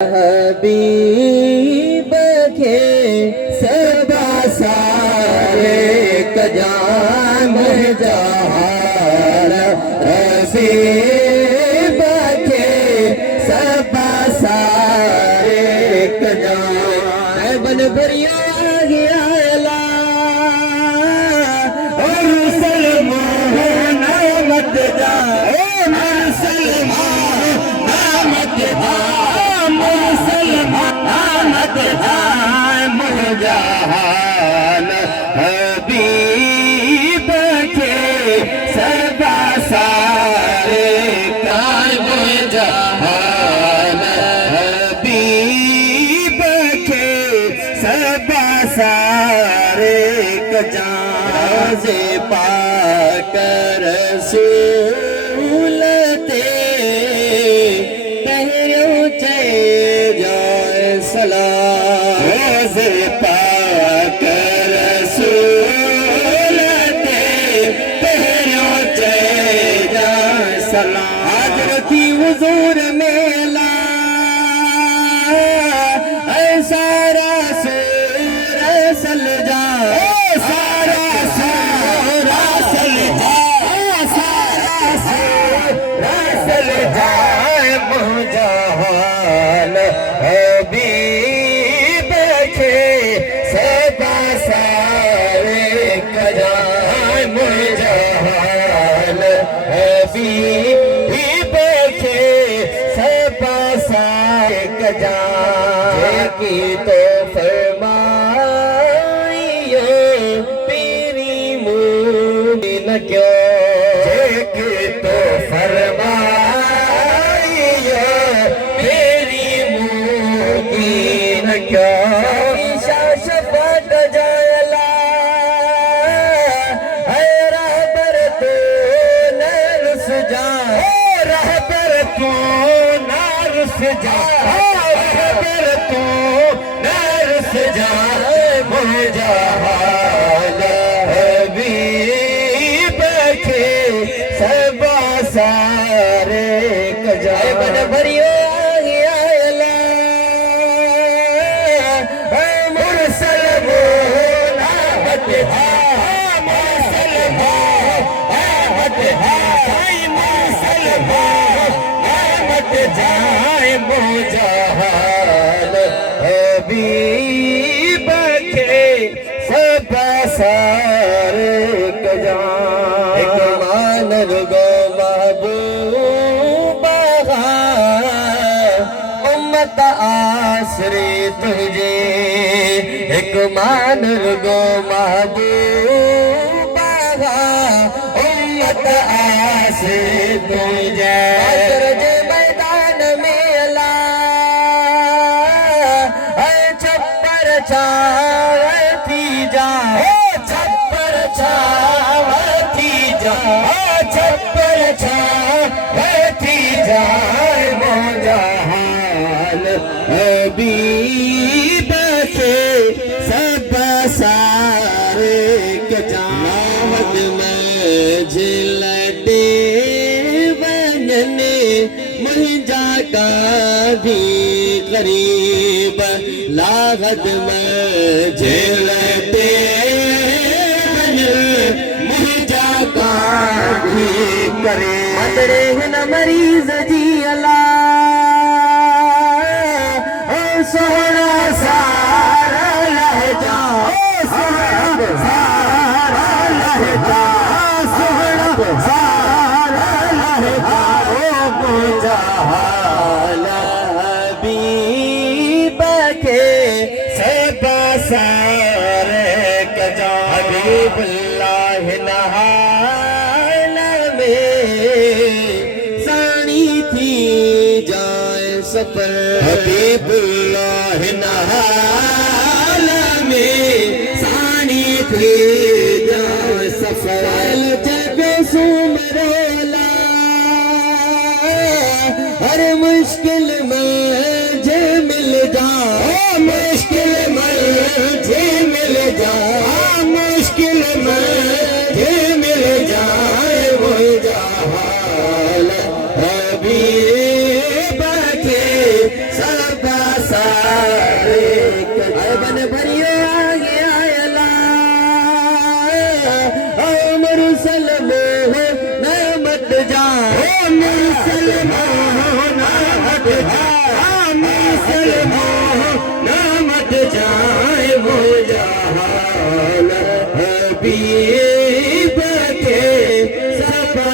हबीब के सबा सारे कजाम जहार हबीब के सबा सारे कजाम बन भरिया गया और सलमान मत जा मुजाहान हबीब के सबा सारे मुजाहान हबीब के सबा सारे कजाज़े पाकर रसूलते कहरों चे जाए सलाम से पाकर रसूलते कहरों चे जाए सलाम हज़रती हुज़ूर मेला सारा सूर सल जा सारा सूर सल जा सारा सूर सल जाए मुजाहान हबीब के सबा सारे कजाए मुजाहान हबीब के सबा सारे कजाए की तो फरमाइयो तेरी मुँह न क्यों की तो फरमाइयो तेरी मुँह न क्यों शफात जायला रहबर तो न रुस जा रहबर तो न रुस जा रहबर तो न रुस जा मुजाहान हबीब के सबा सारे कजाए बन भरियो मुरसल मोहब्बत है मुरसल मोहब्बत है मुरसल मोहब्बत जाए मुजाहान हबीब के सबा सारे कजाए एक मानर गो महबूबा उम्मत आसरे तुझे एक मानर गो महबूबा उम्मत आसरे तुझे मैदान मेला छप्पर छावती जा छप्पर छावती जा छप्पर छावती जा मुजाहान हबीब के सबा सारे कजावत में झिलटे बनने मुझा का भी करीब लागत में झिलटे मुझा का भी करे मदरे न मरीज जी अला सोहना सारा लहजा सारा लहजा सोहना सारा लहजा ओ मुजाहान हबीब के सबा सारे कजा हबीबुल्लाह नहान में सानी थी जाए सफर हबीबुल्लाह नहान में सानी थी जाए सफर जब सुमरेला हर मुश्किल में जे मिल जा मुश्किल में जे मिल जा मुश्किल में जे मिल जाए वो जहाल हबीब के सब मुसलमान हट जाए, मुसलमान मत जाए वो जहान हबीब के सफा